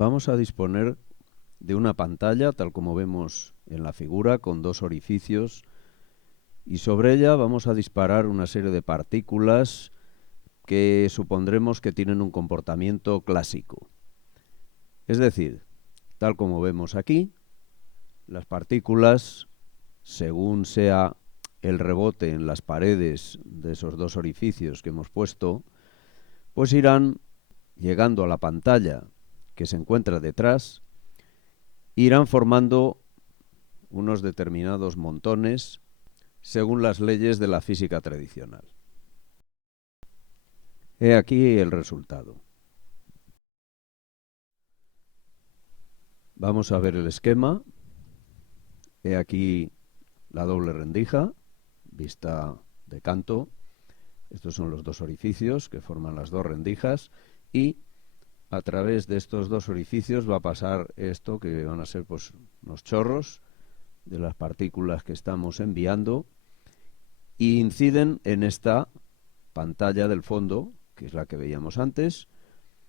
Vamos a disponer de una pantalla, tal como vemos en la figura, con dos orificios, y sobre ella vamos a disparar una serie de partículas que supondremos que tienen un comportamiento clásico. Es decir, tal como vemos aquí, las partículas, según sea el rebote en las paredes de esos dos orificios que hemos puesto, pues irán llegando a la pantalla que se encuentra detrás, irán formando unos determinados montones según las leyes de la física tradicional. He aquí el resultado. Vamos a ver el esquema. He aquí la doble rendija, vista de canto. Estos son los dos orificios que forman las dos rendijas y a través de estos dos orificios va a pasar esto, que van a ser pues unos chorros de las partículas que estamos enviando, y inciden en esta pantalla del fondo, que es la que veíamos antes,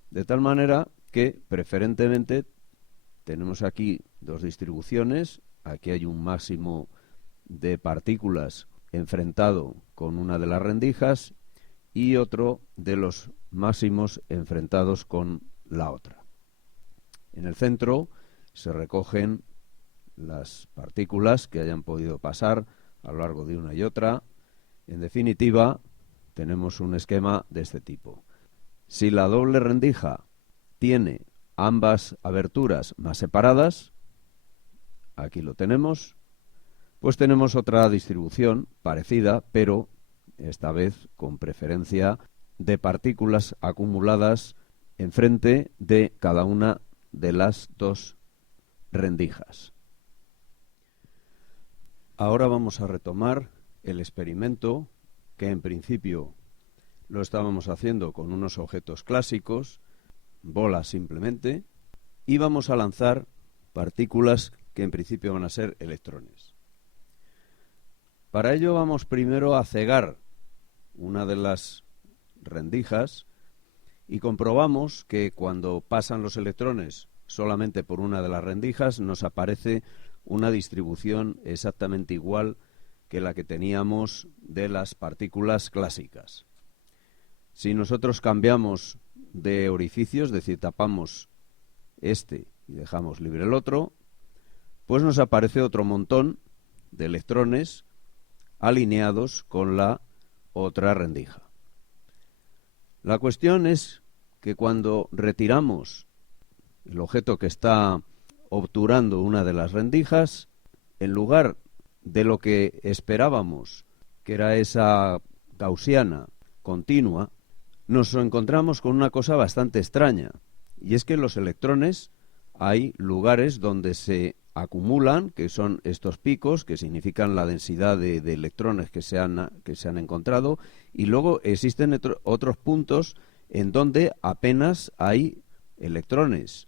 de tal manera que preferentemente tenemos aquí dos distribuciones. Aquí hay un máximo de partículas enfrentado con una de las rendijas y otro de los máximos enfrentados con la otra. En el centro se recogen las partículas que hayan podido pasar a lo largo de una y otra. En definitiva, tenemos un esquema de este tipo. Si la doble rendija tiene ambas aberturas más separadas, aquí lo tenemos, pues tenemos otra distribución parecida, pero esta vez con preferencia de partículas acumuladas enfrente de cada una de las dos rendijas. Ahora vamos a retomar el experimento que en principio lo estábamos haciendo con unos objetos clásicos, bolas simplemente, y vamos a lanzar partículas que en principio van a ser electrones. Para ello vamos primero a cegar una de las rendijas y comprobamos que cuando pasan los electrones solamente por una de las rendijas nos aparece una distribución exactamente igual que la que teníamos de las partículas clásicas. Si nosotros cambiamos de orificios, es decir, tapamos este y dejamos libre el otro, pues nos aparece otro montón de electrones alineados con la otra rendija. La cuestión es que cuando retiramos el objeto que está obturando una de las rendijas, en lugar de lo que esperábamos, que era esa gaussiana continua, nos encontramos con una cosa bastante extraña, y es que los electrones hay lugares donde se acumulan, que son estos picos, que significan la densidad de electrones que se han encontrado, y luego existen otros puntos en donde apenas hay electrones.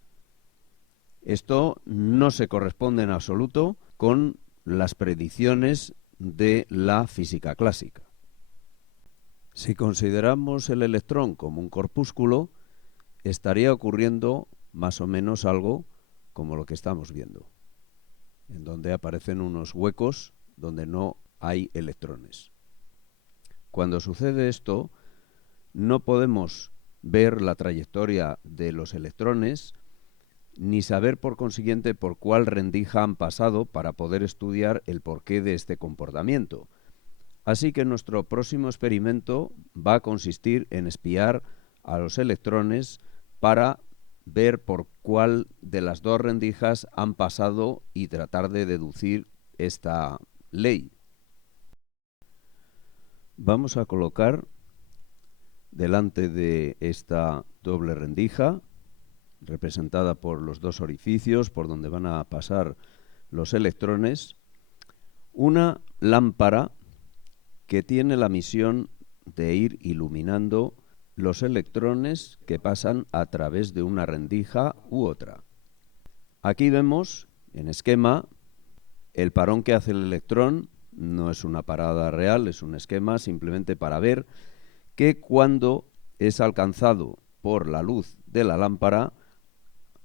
Esto no se corresponde en absoluto con las predicciones de la física clásica. Si consideramos el electrón como un corpúsculo, estaría ocurriendo más o menos algo como lo que estamos viendo, en donde aparecen unos huecos donde no hay electrones. Cuando sucede esto, no podemos ver la trayectoria de los electrones ni saber por consiguiente por cuál rendija han pasado para poder estudiar el porqué de este comportamiento. Así que nuestro próximo experimento va a consistir en espiar a los electrones para ver por cuál de las dos rendijas han pasado y tratar de deducir esta ley. Vamos a colocar delante de esta doble rendija, representada por los dos orificios por donde van a pasar los electrones, una lámpara que tiene la misión de ir iluminando los electrones que pasan a través de una rendija u otra. Aquí vemos en esquema el parón que hace el electrón. No es una parada real, es un esquema simplemente para ver que cuando es alcanzado por la luz de la lámpara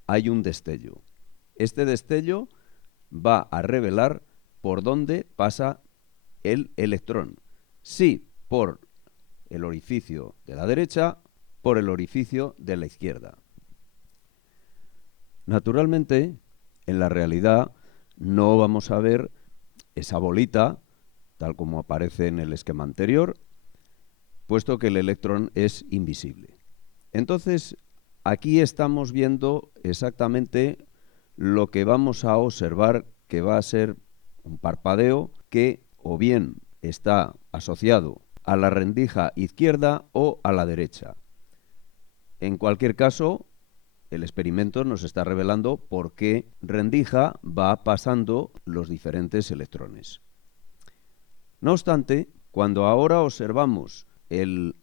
hay un destello. Este destello va a revelar por dónde pasa el electrón. Si por el orificio de la derecha, por el orificio de la izquierda. Naturalmente, en la realidad no vamos a ver esa bolita, tal como aparece en el esquema anterior, puesto que el electrón es invisible. Entonces, aquí estamos viendo exactamente lo que vamos a observar, que va a ser un parpadeo que o bien está asociado a la rendija izquierda o a la derecha. En cualquier caso, el experimento nos está revelando por qué rendija va pasando los diferentes electrones. No obstante, cuando ahora observamos el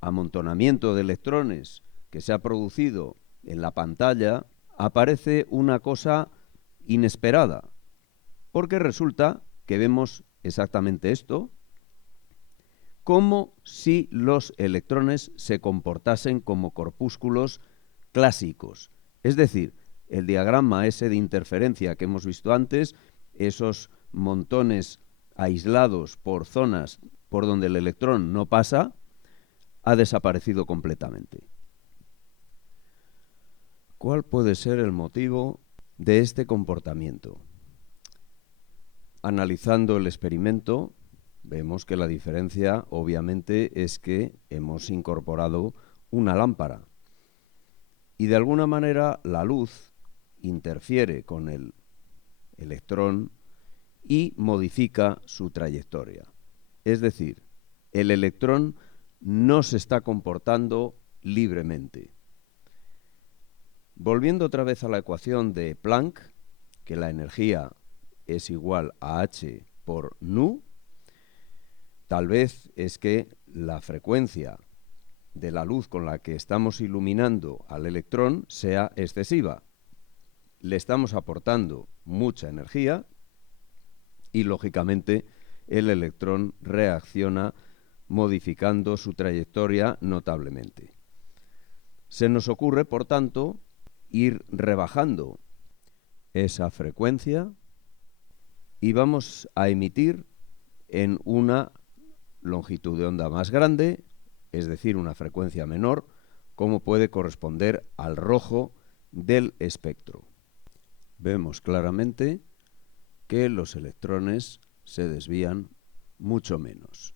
amontonamiento de electrones que se ha producido en la pantalla, aparece una cosa inesperada, porque resulta que vemos exactamente esto, como si los electrones se comportasen como corpúsculos clásicos. Es decir, el diagrama ese de interferencia que hemos visto antes, esos montones aislados por zonas por donde el electrón no pasa, ha desaparecido completamente. ¿Cuál puede ser el motivo de este comportamiento? Analizando el experimento, vemos que la diferencia, obviamente, es que hemos incorporado una lámpara. Y de alguna manera la luz interfiere con el electrón y modifica su trayectoria. Es decir, el electrón no se está comportando libremente. Volviendo otra vez a la ecuación de Planck, que la energía es igual a h por nu, tal vez es que la frecuencia de la luz con la que estamos iluminando al electrón sea excesiva. Le estamos aportando mucha energía y, lógicamente, el electrón reacciona modificando su trayectoria notablemente. Se nos ocurre, por tanto, ir rebajando esa frecuencia y vamos a emitir en una longitud de onda más grande, es decir, una frecuencia menor, como puede corresponder al rojo del espectro. Vemos claramente que los electrones se desvían mucho menos.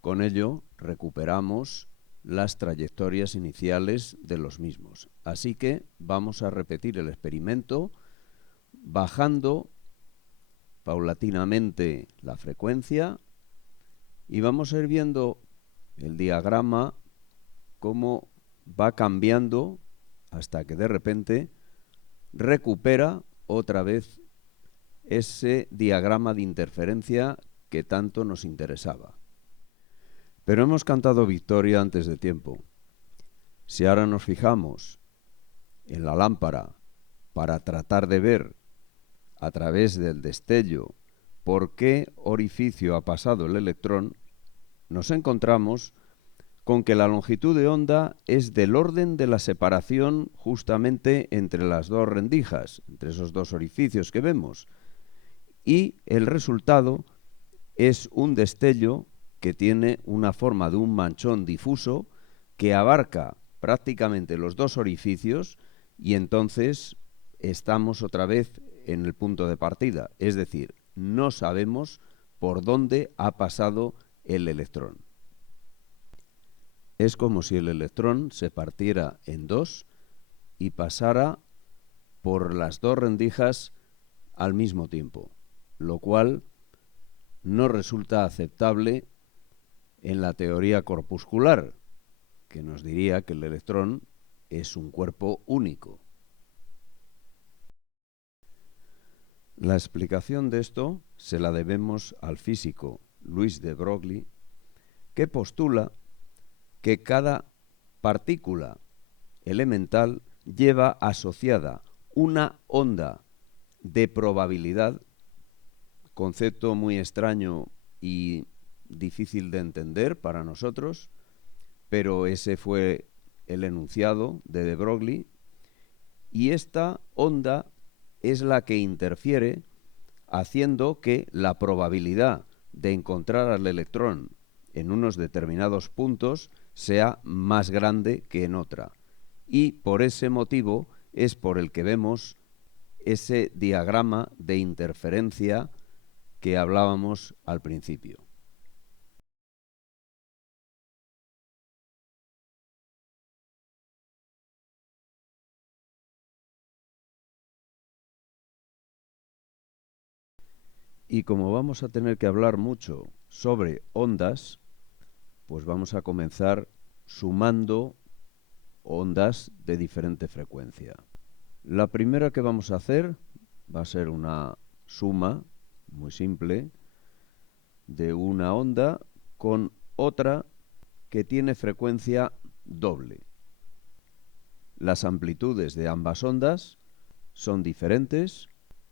Con ello recuperamos las trayectorias iniciales de los mismos. Así que vamos a repetir el experimento bajando paulatinamente la frecuencia y vamos a ir viendo el diagrama cómo va cambiando hasta que de repente recupera otra vez ese diagrama de interferencia que tanto nos interesaba. Pero hemos cantado victoria antes de tiempo. Si ahora nos fijamos en la lámpara para tratar de ver a través del destello por qué orificio ha pasado el electrón, nos encontramos con que la longitud de onda es del orden de la separación justamente entre las dos rendijas, entre esos dos orificios que vemos, y el resultado es un destello que tiene una forma de un manchón difuso que abarca prácticamente los dos orificios y entonces estamos otra vez en el punto de partida, es decir, no sabemos por dónde ha pasado el electrón. Es como si el electrón se partiera en dos y pasara por las dos rendijas al mismo tiempo, lo cual no resulta aceptable en la teoría corpuscular, que nos diría que el electrón es un cuerpo único. La explicación de esto se la debemos al físico Louis de Broglie, que postula que cada partícula elemental lleva asociada una onda de probabilidad, concepto muy extraño y difícil de entender para nosotros, pero ese fue el enunciado de Broglie, y esta onda es la que interfiere, haciendo que la probabilidad de encontrar al electrón en unos determinados puntos sea más grande que en otra. Y por ese motivo es por el que vemos ese diagrama de interferencia que hablábamos al principio. Y como vamos a tener que hablar mucho sobre ondas, pues vamos a comenzar sumando ondas de diferente frecuencia. La primera que vamos a hacer va a ser una suma muy simple de una onda con otra que tiene frecuencia doble. Las amplitudes de ambas ondas son diferentes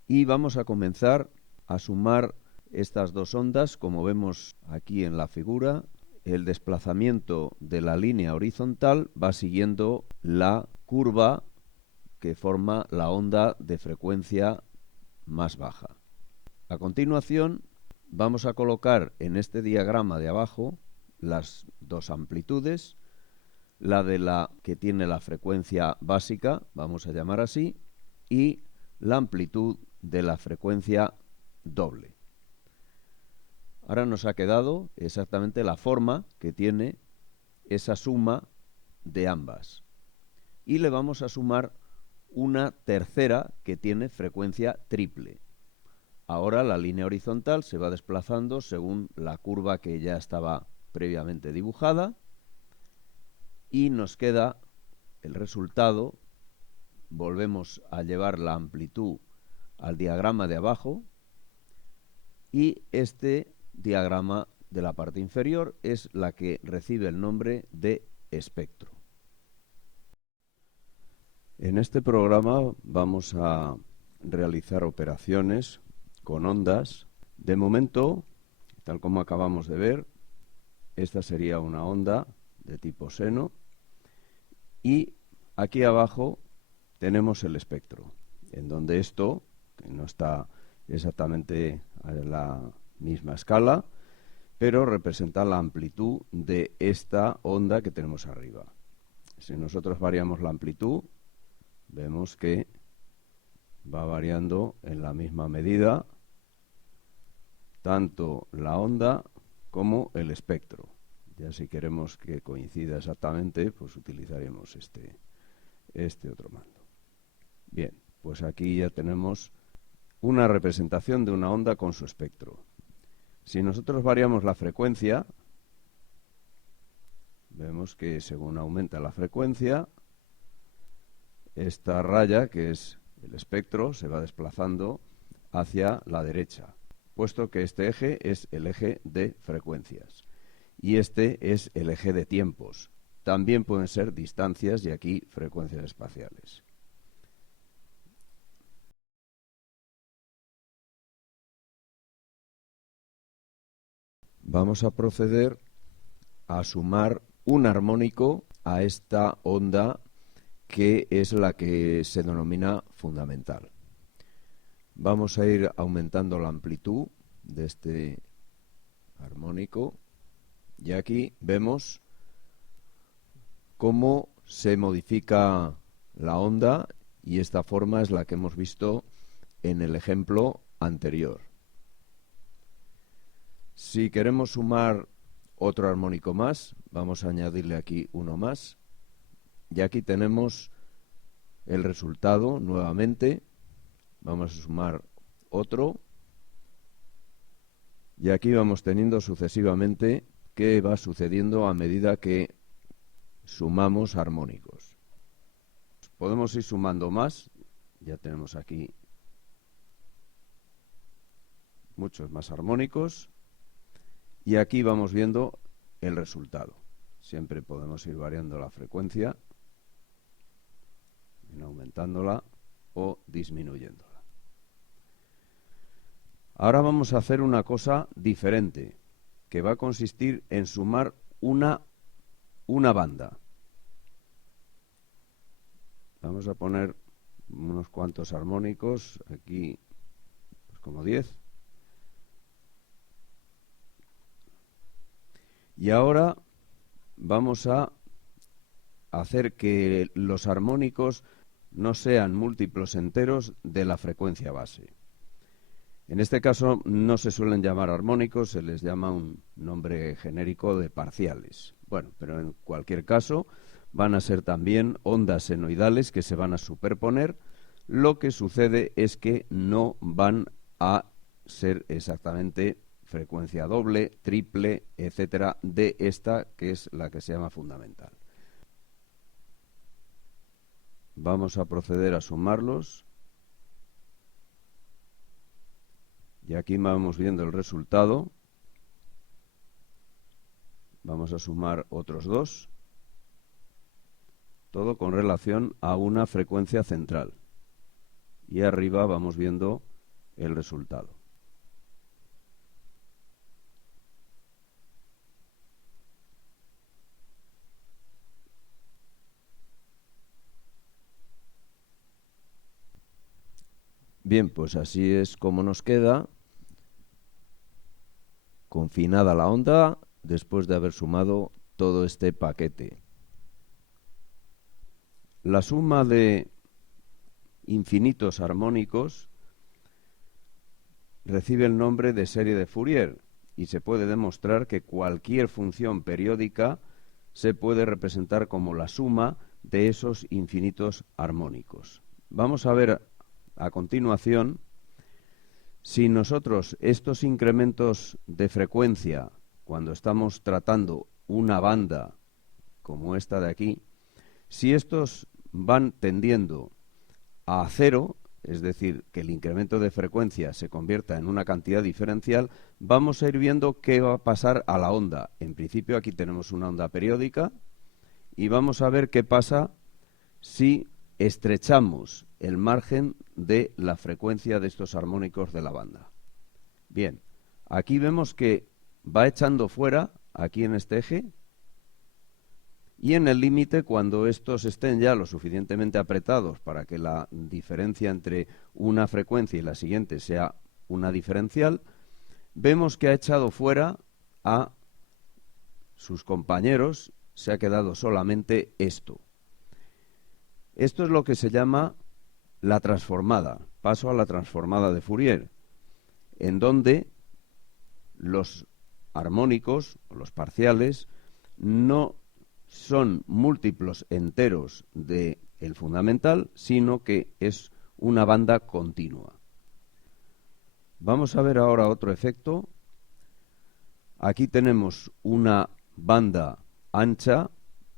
y vamos a comenzar a sumar estas dos ondas, como vemos aquí en la figura. El desplazamiento de la línea horizontal va siguiendo la curva que forma la onda de frecuencia más baja. A continuación, vamos a colocar en este diagrama de abajo las dos amplitudes, la de la que tiene la frecuencia básica, vamos a llamar así, y la amplitud de la frecuencia doble. Ahora nos ha quedado exactamente la forma que tiene esa suma de ambas. Y le vamos a sumar una tercera que tiene frecuencia triple. Ahora la línea horizontal se va desplazando según la curva que ya estaba previamente dibujada y nos queda el resultado. Volvemos a llevar la amplitud al diagrama de abajo y este diagrama de la parte inferior es la que recibe el nombre de espectro. En este programa vamos a realizar operaciones con ondas. De momento, tal como acabamos de ver, esta sería una onda de tipo seno y aquí abajo tenemos el espectro, en donde esto, que no está exactamente a la misma escala, pero representa la amplitud de esta onda que tenemos arriba. Si nosotros variamos la amplitud, vemos que va variando en la misma medida tanto la onda como el espectro. Ya si queremos que coincida exactamente, pues utilizaremos este otro mando. Bien, pues aquí ya tenemos una representación de una onda con su espectro. Si nosotros variamos la frecuencia, vemos que según aumenta la frecuencia, esta raya, que es el espectro, se va desplazando hacia la derecha, puesto que este eje es el eje de frecuencias y este es el eje de tiempos. También pueden ser distancias y aquí frecuencias espaciales. Vamos a proceder a sumar un armónico a esta onda que es la que se denomina fundamental. Vamos a ir aumentando la amplitud de este armónico y aquí vemos cómo se modifica la onda y esta forma es la que hemos visto en el ejemplo anterior. Si queremos sumar otro armónico más, vamos a añadirle aquí uno más. Y aquí tenemos el resultado nuevamente. Vamos a sumar otro. Y aquí vamos teniendo sucesivamente qué va sucediendo a medida que sumamos armónicos. Podemos ir sumando más. Ya tenemos aquí muchos más armónicos. Y aquí vamos viendo el resultado. Siempre podemos ir variando la frecuencia, aumentándola o disminuyéndola. Ahora vamos a hacer una cosa diferente, que va a consistir en sumar una banda. Vamos a poner unos cuantos armónicos, aquí pues como 10. Y ahora vamos a hacer que los armónicos no sean múltiplos enteros de la frecuencia base. En este caso no se suelen llamar armónicos, se les llama un nombre genérico de parciales. Bueno, pero en cualquier caso van a ser también ondas senoidales que se van a superponer. Lo que sucede es que no van a ser exactamente frecuencia doble, triple, etcétera, de esta que es la que se llama fundamental. Vamos a proceder a sumarlos. Y aquí vamos viendo el resultado. Vamos a sumar otros dos. Todo con relación a una frecuencia central. Y arriba vamos viendo el resultado. Bien, pues así es como nos queda confinada la onda después de haber sumado todo este paquete. La suma de infinitos armónicos recibe el nombre de serie de Fourier y se puede demostrar que cualquier función periódica se puede representar como la suma de esos infinitos armónicos. Vamos a ver a continuación si nosotros estos incrementos de frecuencia, cuando estamos tratando una banda como esta de aquí, si estos van tendiendo a cero, es decir, que el incremento de frecuencia se convierta en una cantidad diferencial, vamos a ir viendo qué va a pasar a la onda. En principio aquí tenemos una onda periódica y vamos a ver qué pasa si estrechamos el margen de la frecuencia de estos armónicos de la banda. Bien, aquí vemos que va echando fuera, aquí en este eje, y en el límite, cuando estos estén ya lo suficientemente apretados para que la diferencia entre una frecuencia y la siguiente sea una diferencial, vemos que ha echado fuera a sus compañeros, se ha quedado solamente esto. Esto es lo que se llama la transformada, paso a la transformada de Fourier, en donde los armónicos, o los parciales, no son múltiplos enteros del fundamental, sino que es una banda continua. Vamos a ver ahora otro efecto. Aquí tenemos una banda ancha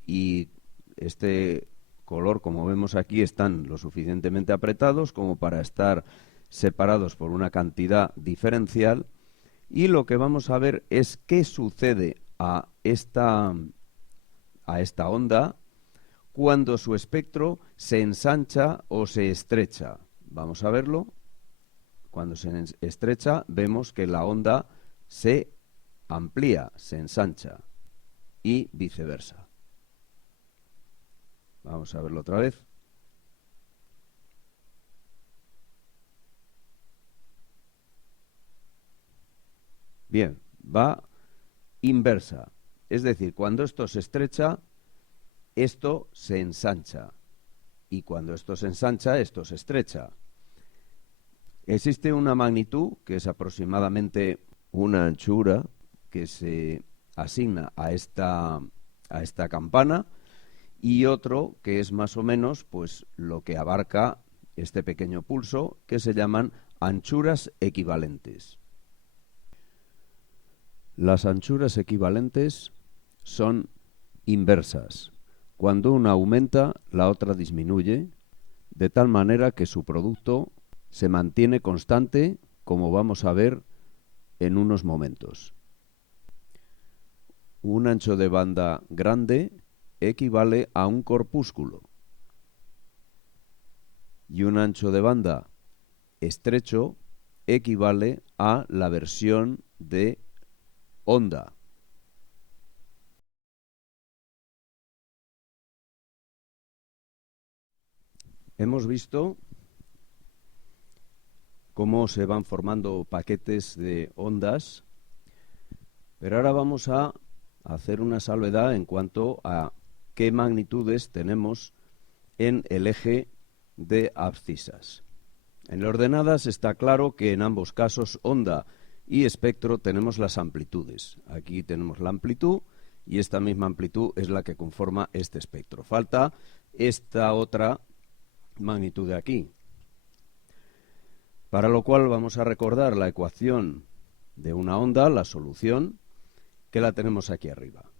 y este color, como vemos aquí, están lo suficientemente apretados como para estar separados por una cantidad diferencial, y lo que vamos a ver es qué sucede a esta onda cuando su espectro se ensancha o se estrecha. Vamos a verlo. Cuando se estrecha vemos que la onda se amplía, se ensancha, y viceversa. Vamos a verlo otra vez. Bien, va inversa. Es decir, cuando esto se estrecha, esto se ensancha. Y cuando esto se ensancha, esto se estrecha. Existe una magnitud, que es aproximadamente una anchura, que se asigna a esta campana, y otro que es más o menos pues lo que abarca este pequeño pulso, que se llaman anchuras equivalentes. Las anchuras equivalentes son inversas. Cuando una aumenta, la otra disminuye, de tal manera que su producto se mantiene constante, como vamos a ver en unos momentos. Un ancho de banda grande equivale a un corpúsculo y un ancho de banda estrecho equivale a la versión de onda. Hemos visto cómo se van formando paquetes de ondas, pero ahora vamos a hacer una salvedad en cuanto a qué magnitudes tenemos en el eje de abscisas. En las ordenadas está claro que en ambos casos, onda y espectro, tenemos las amplitudes. Aquí tenemos la amplitud y esta misma amplitud es la que conforma este espectro. Falta esta otra magnitud de aquí, para lo cual vamos a recordar la ecuación de una onda, la solución, que la tenemos aquí arriba.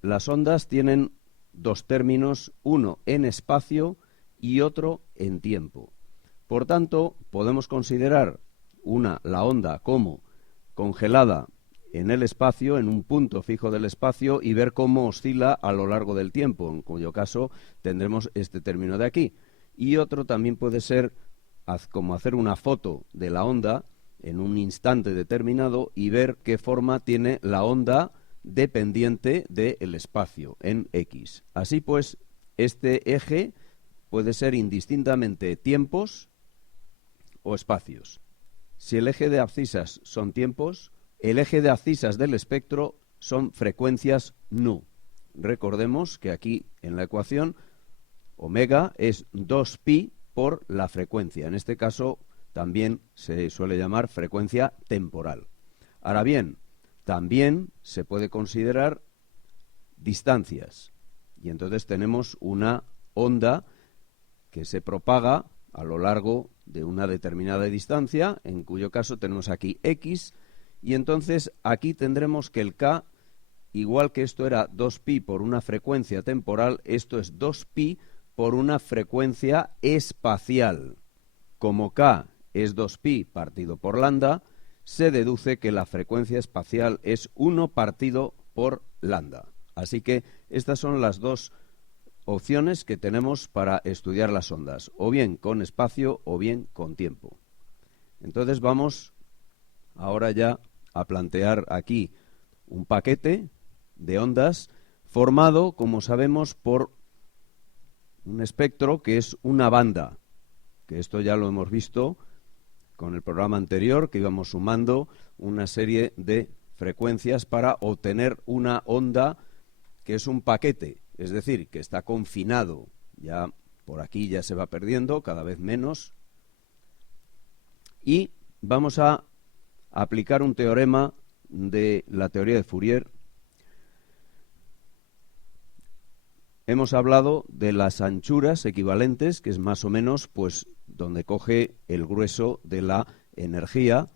Las ondas tienen dos términos, uno en espacio y otro en tiempo. Por tanto, podemos considerar la onda como congelada en el espacio, en un punto fijo del espacio, y ver cómo oscila a lo largo del tiempo, en cuyo caso tendremos este término de aquí. Y otro también puede ser como hacer una foto de la onda en un instante determinado y ver qué forma tiene la onda dependiente del espacio en X. Así pues, este eje puede ser indistintamente tiempos o espacios. Si el eje de abscisas son tiempos, el eje de abscisas del espectro son frecuencias nu. Recordemos que aquí en la ecuación omega es 2pi por la frecuencia. En este caso también se suele llamar frecuencia temporal. Ahora bien, también se puede considerar distancias. Y entonces tenemos una onda que se propaga a lo largo de una determinada distancia, en cuyo caso tenemos aquí x, y entonces aquí tendremos que el k, igual que esto era 2pi por una frecuencia temporal, esto es 2pi por una frecuencia espacial. Como k es 2pi partido por lambda, se deduce que la frecuencia espacial es 1 partido por lambda. Así que estas son las dos opciones que tenemos para estudiar las ondas, o bien con espacio o bien con tiempo. Entonces vamos ahora ya a plantear aquí un paquete de ondas formado, como sabemos, por un espectro que es una banda, que esto ya lo hemos visto con el programa anterior, que íbamos sumando una serie de frecuencias para obtener una onda que es un paquete, es decir, que está confinado. Ya por aquí ya se va perdiendo, cada vez menos. Y vamos a aplicar un teorema de la teoría de Fourier. Hemos hablado de las anchuras equivalentes, que es más o menos pues donde coge el grueso de la energía.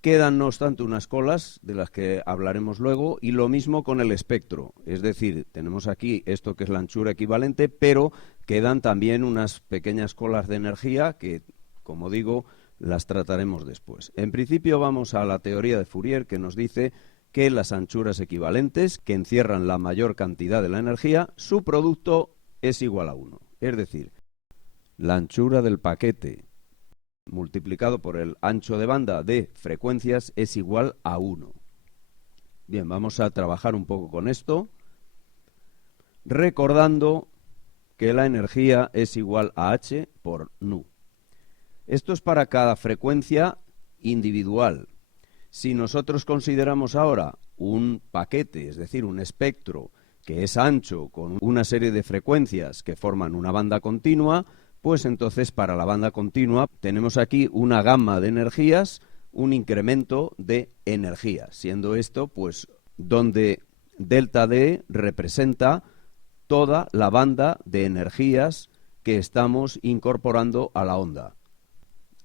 Quedan, no obstante, unas colas de las que hablaremos luego, y lo mismo con el espectro. Es decir, tenemos aquí esto que es la anchura equivalente, pero quedan también unas pequeñas colas de energía que, como digo, las trataremos después. En principio vamos a la teoría de Fourier, que nos dice que las anchuras equivalentes, que encierran la mayor cantidad de la energía, su producto es igual a 1. Es decir, la anchura del paquete multiplicado por el ancho de banda de frecuencias es igual a 1. Bien, vamos a trabajar un poco con esto, recordando que la energía es igual a h por nu. Esto es para cada frecuencia individual. Si nosotros consideramos ahora un paquete, es decir, un espectro que es ancho con una serie de frecuencias que forman una banda continua, pues entonces para la banda continua tenemos aquí una gama de energías, un incremento de energía, siendo esto pues donde delta D representa toda la banda de energías que estamos incorporando a la onda.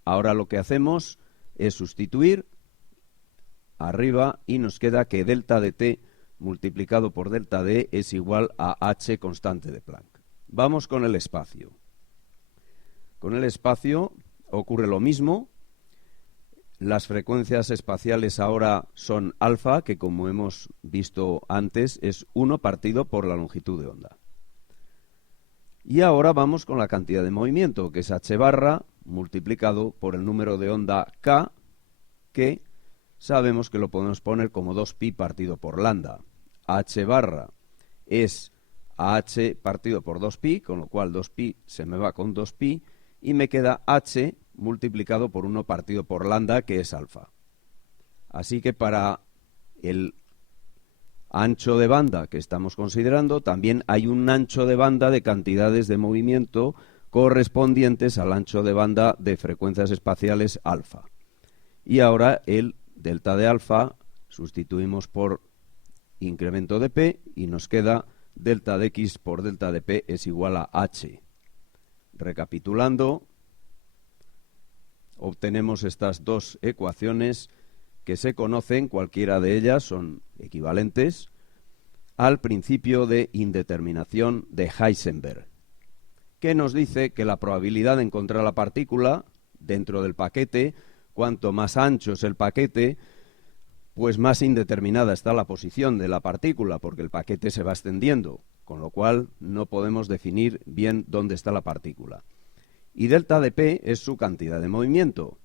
Ahora lo que hacemos es sustituir arriba y nos queda que delta de T multiplicado por delta D es igual a H constante de Planck. Vamos con el espacio. Con el espacio ocurre lo mismo. Las frecuencias espaciales ahora son alfa, que como hemos visto antes es 1 partido por la longitud de onda. Y ahora vamos con la cantidad de movimiento, que es h barra multiplicado por el número de onda k, que sabemos que lo podemos poner como 2pi partido por lambda. H barra es a h partido por 2pi, con lo cual 2pi se me va con 2pi, y me queda h multiplicado por 1 partido por lambda, que es alfa. Así que para el ancho de banda que estamos considerando, también hay un ancho de banda de cantidades de movimiento correspondientes al ancho de banda de frecuencias espaciales alfa. Y ahora el delta de alfa sustituimos por incremento de p y nos queda delta de x por delta de p es igual a h. Recapitulando, obtenemos estas dos ecuaciones que se conocen, cualquiera de ellas son equivalentes, al principio de indeterminación de Heisenberg, que nos dice que la probabilidad de encontrar la partícula dentro del paquete, cuanto más ancho es el paquete, pues más indeterminada está la posición de la partícula, porque el paquete se va extendiendo, con lo cual no podemos definir bien dónde está la partícula. Y delta de p es su cantidad de movimiento.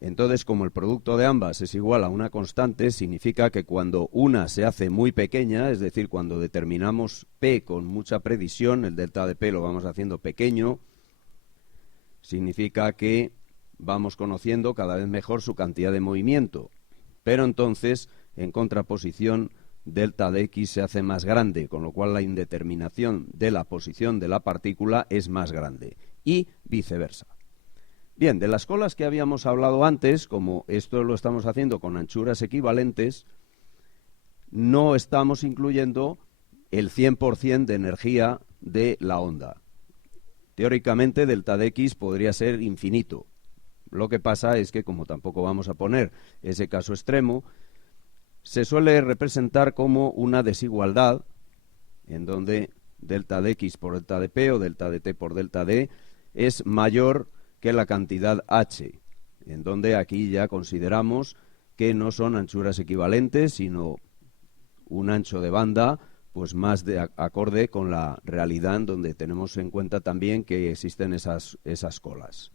Entonces, como el producto de ambas es igual a una constante, significa que cuando una se hace muy pequeña, es decir, cuando determinamos p con mucha precisión, el delta de p lo vamos haciendo pequeño, significa que vamos conociendo cada vez mejor su cantidad de movimiento. Pero entonces, en contraposición, delta de x se hace más grande, con lo cual la indeterminación de la posición de la partícula es más grande, y viceversa. Bien, de las colas que habíamos hablado antes, como esto lo estamos haciendo con anchuras equivalentes, no estamos incluyendo el 100% de energía de la onda. Teóricamente, delta de x podría ser infinito. Lo que pasa es que, como tampoco vamos a poner ese caso extremo, se suele representar como una desigualdad en donde delta de x por delta de p o delta de t por delta d es mayor que la cantidad h, en donde aquí ya consideramos que no son anchuras equivalentes, sino un ancho de banda pues más de acorde con la realidad, en donde tenemos en cuenta también que existen esas colas.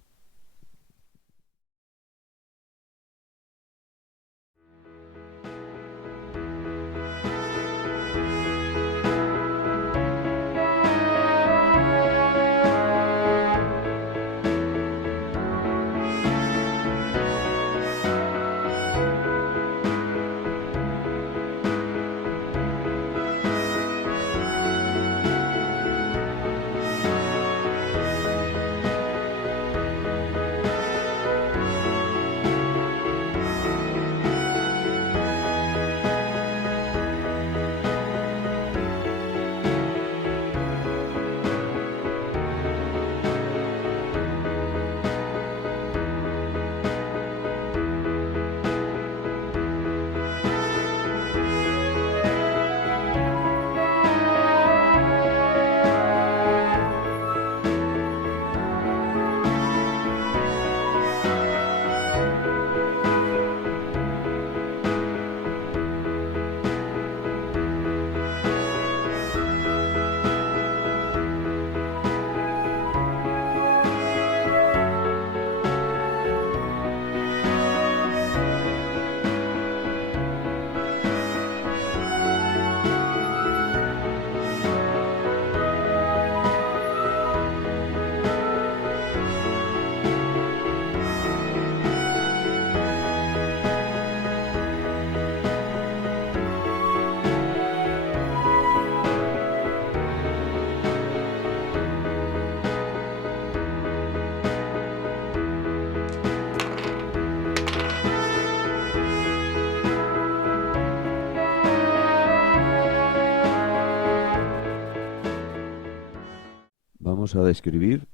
Vamos a describir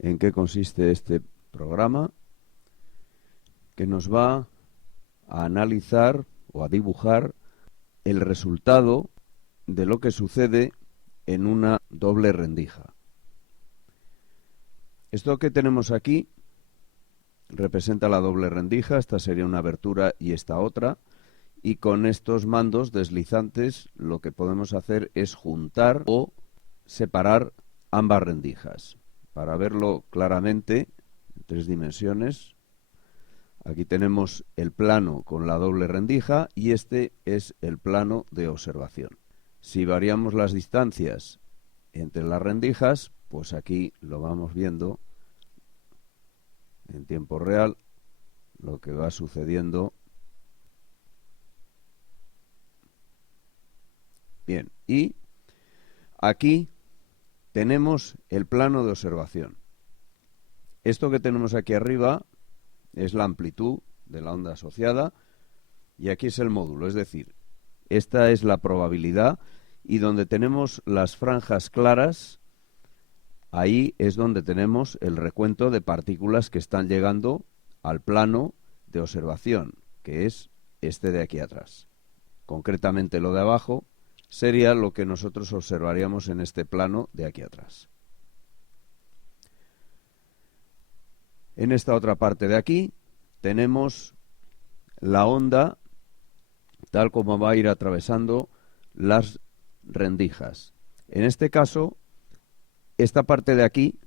en qué consiste este programa, que nos va a analizar o a dibujar el resultado de lo que sucede en una doble rendija. Esto que tenemos aquí representa la doble rendija, esta sería una abertura y esta otra, y con estos mandos deslizantes lo que podemos hacer es juntar o separar ambas rendijas. Para verlo claramente, en 3 dimensiones, aquí tenemos el plano con la doble rendija y este es el plano de observación. Si variamos las distancias entre las rendijas, pues aquí lo vamos viendo en tiempo real, lo que va sucediendo. Bien, y aquí tenemos el plano de observación. Esto que tenemos aquí arriba es la amplitud de la onda asociada y aquí es el módulo, es decir, esta es la probabilidad y donde tenemos las franjas claras, ahí es donde tenemos el recuento de partículas que están llegando al plano de observación, que es este de aquí atrás. Concretamente lo de abajo sería lo que nosotros observaríamos en este plano de aquí atrás. En esta otra parte de aquí tenemos la onda tal como va a ir atravesando las rendijas. En este caso, esta parte de aquí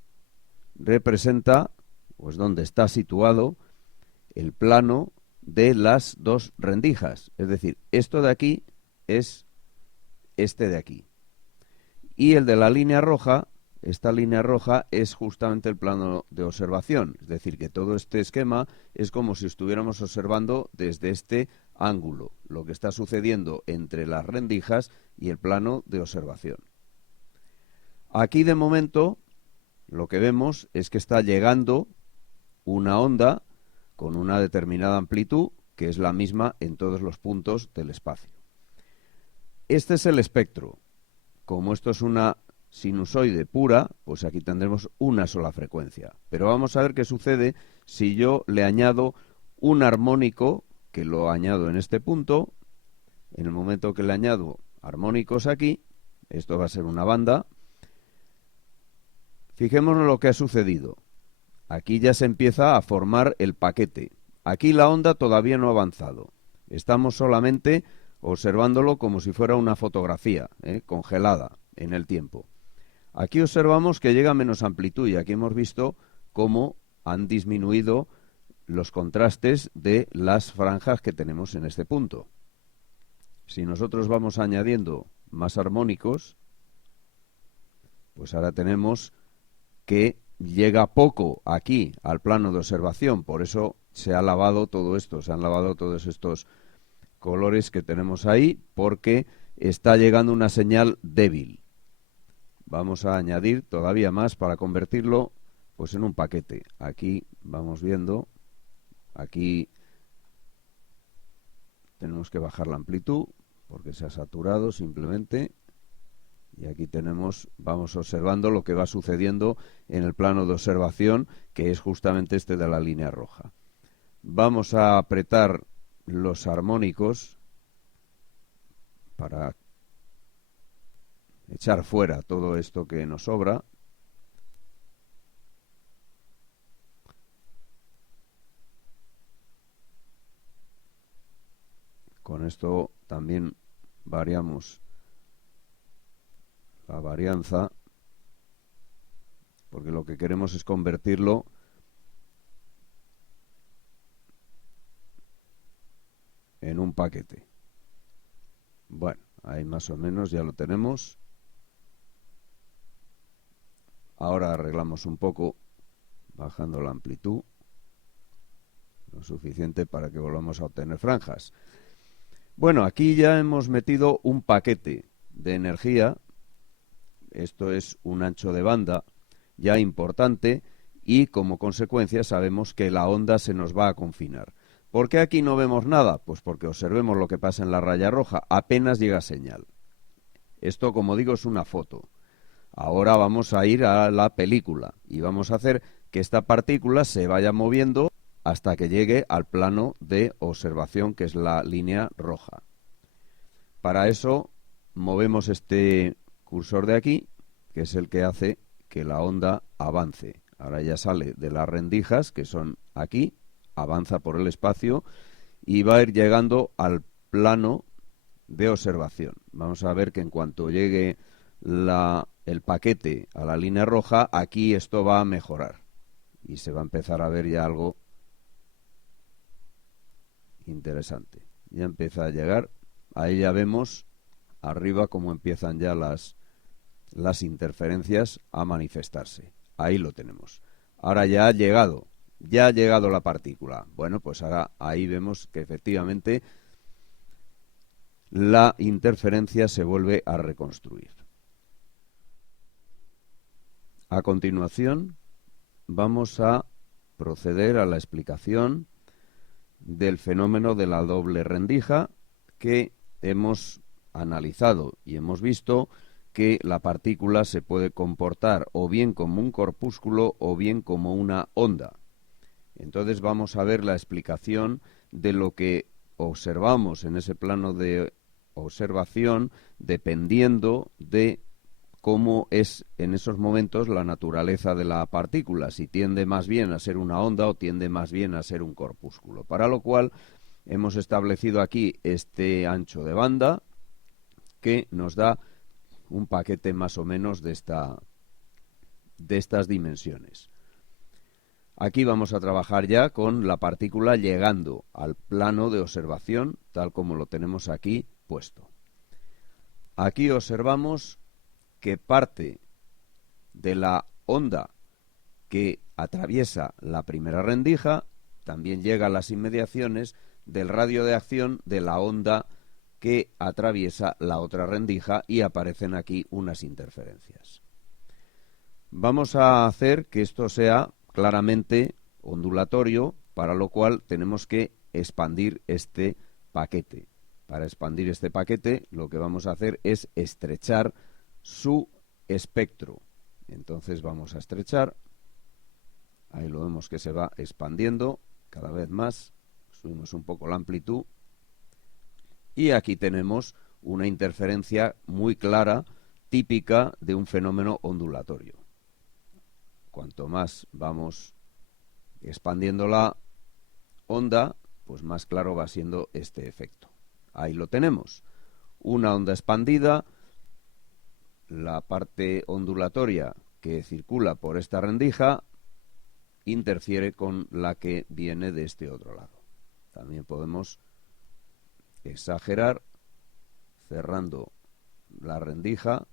representa, pues, donde está situado el plano de las dos rendijas. Es decir, esto de aquí es este de aquí. Y el de la línea roja, esta línea roja es justamente el plano de observación. Es decir, que todo este esquema es como si estuviéramos observando desde este ángulo lo que está sucediendo entre las rendijas y el plano de observación. Aquí de momento lo que vemos es que está llegando una onda con una determinada amplitud que es la misma en todos los puntos del espacio. Este es el espectro. Como esto es una sinusoide pura, pues aquí tendremos una sola frecuencia. Pero vamos a ver qué sucede si yo le añado un armónico, que lo añado en este punto. En el momento que le añado armónicos aquí, esto va a ser una banda. Fijémonos lo que ha sucedido. Aquí ya se empieza a formar el paquete. Aquí la onda todavía no ha avanzado. Estamos solamente observándolo como si fuera una fotografía, congelada en el tiempo. Aquí observamos que llega a menos amplitud y aquí hemos visto cómo han disminuido los contrastes de las franjas que tenemos en este punto. Si nosotros vamos añadiendo más armónicos, pues ahora tenemos que llega poco aquí al plano de observación, por eso se ha lavado todo esto, se han lavado todos estos colores que tenemos ahí, porque está llegando una señal débil. Vamos a añadir todavía más para convertirlo pues en un paquete. Aquí vamos viendo, aquí tenemos que bajar la amplitud porque se ha saturado simplemente. Y aquí tenemos, vamos observando lo que va sucediendo en el plano de observación, que es justamente este de la línea roja. Vamos a apretar los armónicos para echar fuera todo esto que nos sobra. Con esto también variamos la varianza, porque lo que queremos es convertirlo en un paquete. Bueno, ahí más o menos ya lo tenemos. Ahora arreglamos un poco bajando la amplitud, lo suficiente para que volvamos a obtener franjas. Bueno, aquí ya hemos metido un paquete de energía. Esto es un ancho de banda ya importante y como consecuencia sabemos que la onda se nos va a confinar. ¿Por qué aquí no vemos nada? Pues porque observemos lo que pasa en la raya roja, apenas llega señal. Esto, como digo, es una foto. Ahora vamos a ir a la película y vamos a hacer que esta partícula se vaya moviendo hasta que llegue al plano de observación, que es la línea roja. Para eso movemos este cursor de aquí, que es el que hace que la onda avance. Ahora ya sale de las rendijas, que son aquí, avanza por el espacio y va a ir llegando al plano de observación. Vamos a ver que en cuanto llegue el paquete a la línea roja, aquí esto va a mejorar y se va a empezar a ver ya algo interesante. Ya empieza a llegar, ahí ya vemos arriba cómo empiezan ya las interferencias a manifestarse. Ahí lo tenemos. Ahora ya ha llegado la partícula. Bueno, pues ahora ahí vemos que efectivamente la interferencia se vuelve a reconstruir. A continuación, vamos a proceder a la explicación del fenómeno de la doble rendija, que hemos analizado y hemos visto que la partícula se puede comportar o bien como un corpúsculo o bien como una onda. Entonces vamos a ver la explicación de lo que observamos en ese plano de observación, dependiendo de cómo es en esos momentos la naturaleza de la partícula, si tiende más bien a ser una onda o tiende más bien a ser un corpúsculo. Para lo cual hemos establecido aquí este ancho de banda que nos da un paquete más o menos de estas dimensiones. Aquí vamos a trabajar ya con la partícula llegando al plano de observación, tal como lo tenemos aquí puesto. Aquí observamos que parte de la onda que atraviesa la primera rendija también llega a las inmediaciones del radio de acción de la onda que atraviesa la otra rendija y aparecen aquí unas interferencias. Vamos a hacer que esto sea claramente ondulatorio, para lo cual tenemos que expandir este paquete. Para expandir este paquete lo que vamos a hacer es estrechar su espectro. Entonces vamos a estrechar, ahí lo vemos que se va expandiendo cada vez más, subimos un poco la amplitud y aquí tenemos una interferencia muy clara, típica de un fenómeno ondulatorio. Cuanto más vamos expandiendo la onda, pues más claro va siendo este efecto. Ahí lo tenemos, una onda expandida. La parte ondulatoria que circula por esta rendija interfiere con la que viene de este otro lado. También podemos exagerar cerrando la rendija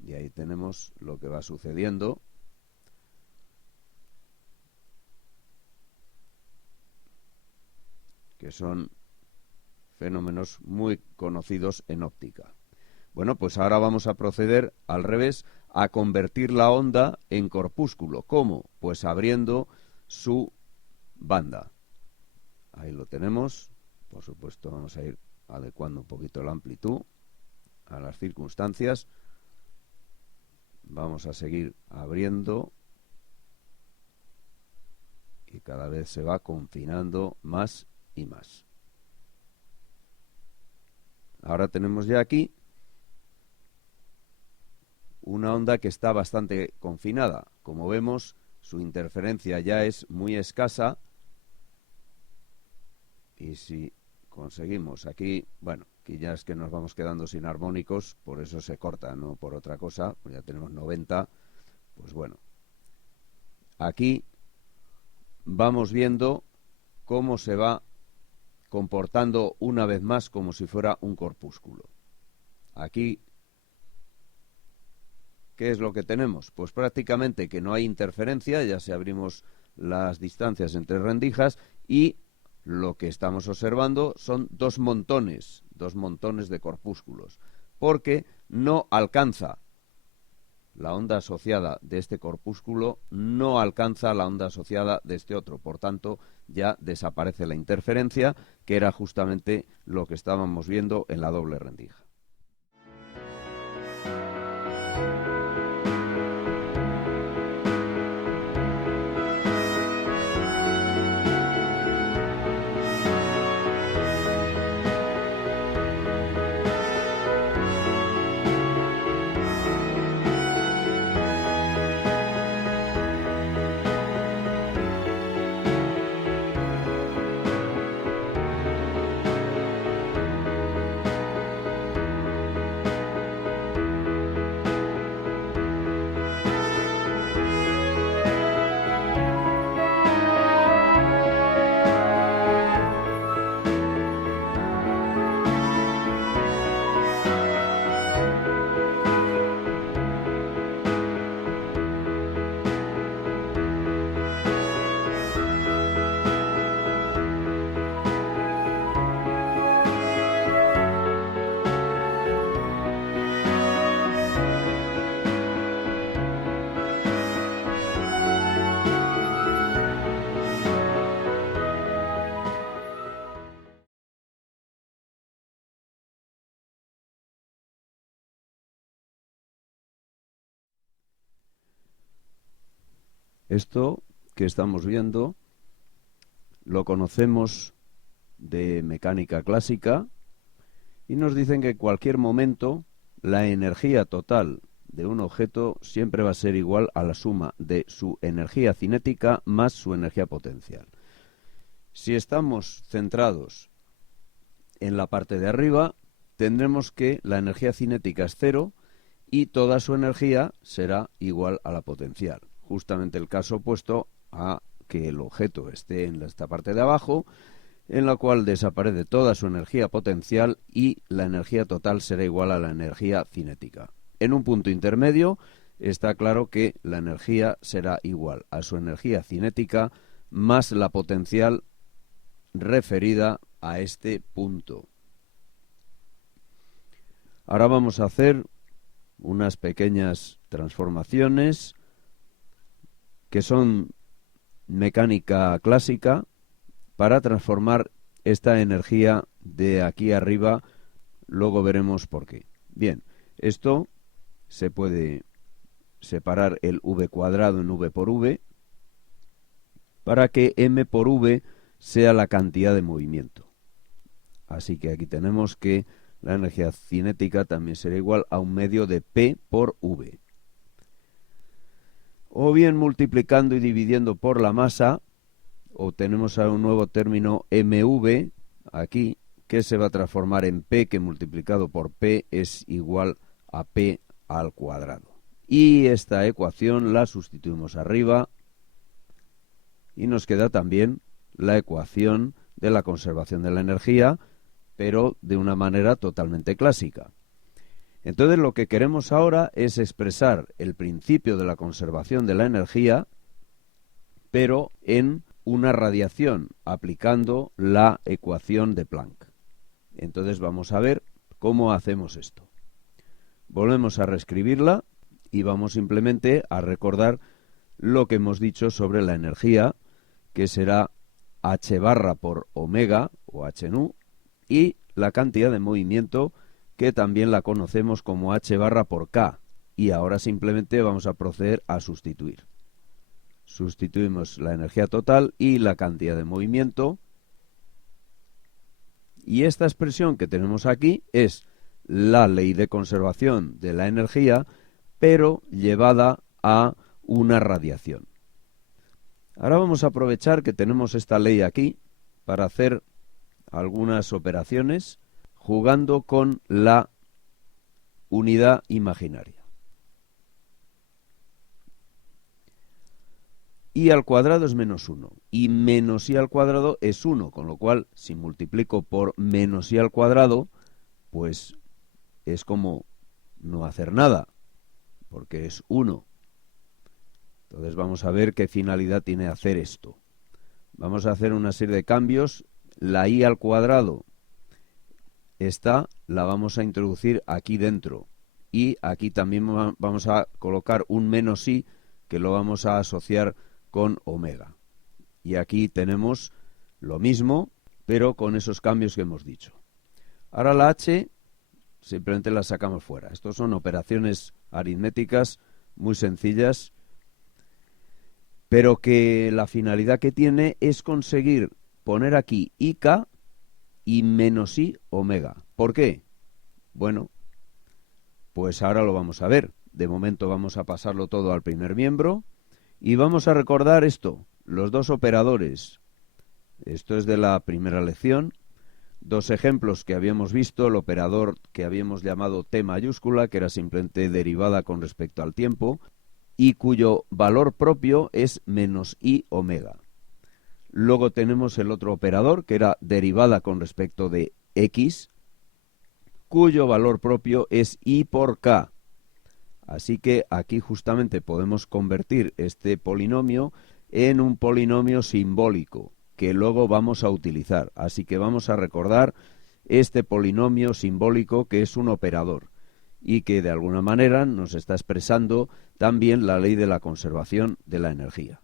y ahí tenemos lo que va sucediendo. Que son fenómenos muy conocidos en óptica. Bueno, pues ahora vamos a proceder al revés, a convertir la onda en corpúsculo. ¿Cómo? Pues abriendo su banda. Ahí lo tenemos. Por supuesto, vamos a ir adecuando un poquito la amplitud a las circunstancias. Vamos a seguir abriendo y cada vez se va confinando más y más. Ahora tenemos ya aquí una onda que está bastante confinada. Como vemos, su interferencia ya es muy escasa y si conseguimos aquí, bueno, aquí ya es que nos vamos quedando sin armónicos, por eso se corta, no por otra cosa, pues ya tenemos 90, pues bueno. Aquí vamos viendo cómo se va comportando una vez más como si fuera un corpúsculo. Aquí, ¿qué es lo que tenemos? Pues prácticamente que no hay interferencia, ya si abrimos las distancias entre rendijas, y lo que estamos observando son dos montones de corpúsculos, porque no alcanza la onda asociada de este corpúsculo, no alcanza la onda asociada de este otro, por tanto ya desaparece la interferencia, que era justamente lo que estábamos viendo en la doble rendija. Esto que estamos viendo lo conocemos de mecánica clásica y nos dicen que en cualquier momento la energía total de un objeto siempre va a ser igual a la suma de su energía cinética más su energía potencial. Si estamos centrados en la parte de arriba, tendremos que la energía cinética es cero y toda su energía será igual a la potencial. Justamente el caso opuesto a que el objeto esté en esta parte de abajo, en la cual desaparece toda su energía potencial y la energía total será igual a la energía cinética. En un punto intermedio está claro que la energía será igual a su energía cinética más la potencial referida a este punto. Ahora vamos a hacer unas pequeñas transformaciones que son mecánica clásica para transformar esta energía de aquí arriba. Luego veremos por qué. Bien, esto se puede separar el v cuadrado en v por v para que m por v sea la cantidad de movimiento. Así que aquí tenemos que la energía cinética también será igual a un medio de P por V. O bien multiplicando y dividiendo por la masa, obtenemos un nuevo término mv aquí, que se va a transformar en P, que multiplicado por P es igual a P al cuadrado. Y esta ecuación la sustituimos arriba y nos queda también la ecuación de la conservación de la energía, pero de una manera totalmente clásica. Entonces lo que queremos ahora es expresar el principio de la conservación de la energía, pero en una radiación, aplicando la ecuación de Planck. Entonces vamos a ver cómo hacemos esto. Volvemos a reescribirla y vamos simplemente a recordar lo que hemos dicho sobre la energía, que será h barra por omega o h nu, y la cantidad de movimiento, que también la conocemos como h barra por k, y ahora simplemente vamos a proceder a sustituir. Sustituimos la energía total y la cantidad de movimiento, y esta expresión que tenemos aquí es la ley de conservación de la energía, pero llevada a una radiación. Ahora vamos a aprovechar que tenemos esta ley aquí para hacer algunas operaciones jugando con la unidad imaginaria. I al cuadrado es menos 1 y menos i al cuadrado es 1, con lo cual si multiplico por menos i al cuadrado, pues es como no hacer nada, porque es 1. Entonces vamos a ver qué finalidad tiene hacer esto. Vamos a hacer una serie de cambios. La i al cuadrado, esta la vamos a introducir aquí dentro. Y aquí también vamos a colocar un menos i, que lo vamos a asociar con omega. Y aquí tenemos lo mismo, pero con esos cambios que hemos dicho. Ahora la h simplemente la sacamos fuera. Estos son operaciones aritméticas muy sencillas, pero que la finalidad que tiene es conseguir poner aquí ik y menos i omega. ¿Por qué? Bueno, pues ahora lo vamos a ver. De momento vamos a pasarlo todo al primer miembro y vamos a recordar esto, los dos operadores. Esto es de la primera lección. Dos ejemplos que habíamos visto, el operador que habíamos llamado T mayúscula, que era simplemente derivada con respecto al tiempo, y cuyo valor propio es menos i omega. Luego tenemos el otro operador, que era derivada con respecto de x, cuyo valor propio es i por k. Así que aquí justamente podemos convertir este polinomio en un polinomio simbólico, que luego vamos a utilizar. Así que vamos a recordar este polinomio simbólico, que es un operador y que de alguna manera nos está expresando también la ley de la conservación de la energía.